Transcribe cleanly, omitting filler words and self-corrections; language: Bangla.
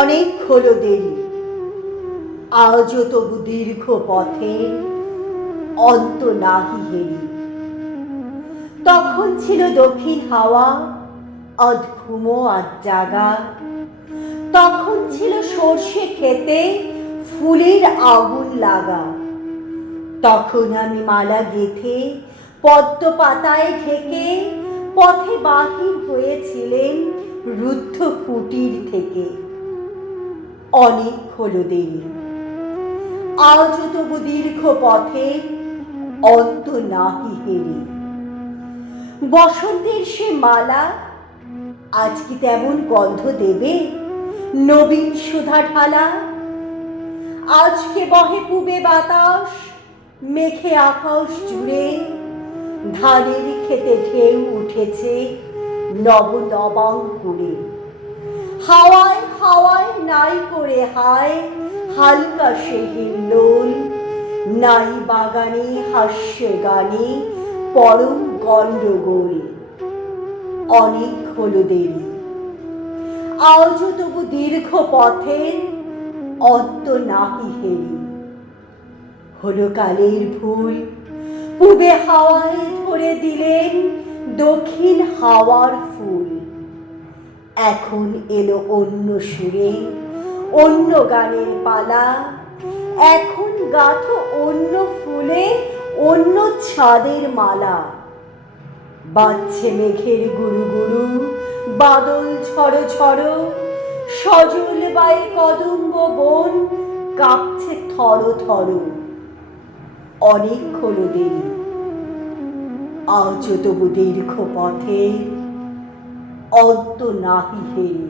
অনেক হলো দেরি, আজও তবু দীর্ঘ পথের অন্ত নাহি হেরি। তখন ছিল দক্ষিণ হাওয়া, আধ ঘুমো আধ জাগা। তখন ছিল সর্ষে ক্ষেতে ফুলের আগুন লাগা। তখন আমি মালা গেথে পদ্ম পাতায় ঢেকে পথে বাহির হয়েছিলেন রুদ্ধ কুটির থেকে। অনেক হলো দেরি, আজও তবু দীর্ঘ পথের অন্ত নাহি হেরি। বসন্তের সে মালা আজ কি তেমন গন্ধ দেবে নবীন সুধা ঢালা? আজকে বহে পুবে বাতাস মেঘে আকাশ জুড়ে, ধানের খেতে ঢেউ উঠেছে নব নবাঙ্কুরে। হাওয়ায় হাওয়ায় নাই করে হায় হালকা সে হিল্লোল, নাই বাগানে হাস্যে গানে পরম গন্ডগোল। অনেক হলো দেরি, আজও তবু দীর্ঘ পথের অন্ত নাহি হেরি। হলো কালের ভুল, পূবে হাওয়ায় ধরে দিলেন দক্ষিণ হাওয়ার ফুল। এখন এলো অন্য সুরে অন্য গানের পালা, এখন গাঁথো অন্য ফুলে অন্য ছাদের মালা। বাজছে মেঘের গুরু গুরু, বাদল ঝড়ো ঝড়ো, সজল বায়ে কদম্ব বন কাঁপছে থরো থরো। অনেক হলো দেরি, আজও তবু দীর্ঘ পথের অন্ত নাহি হেরি।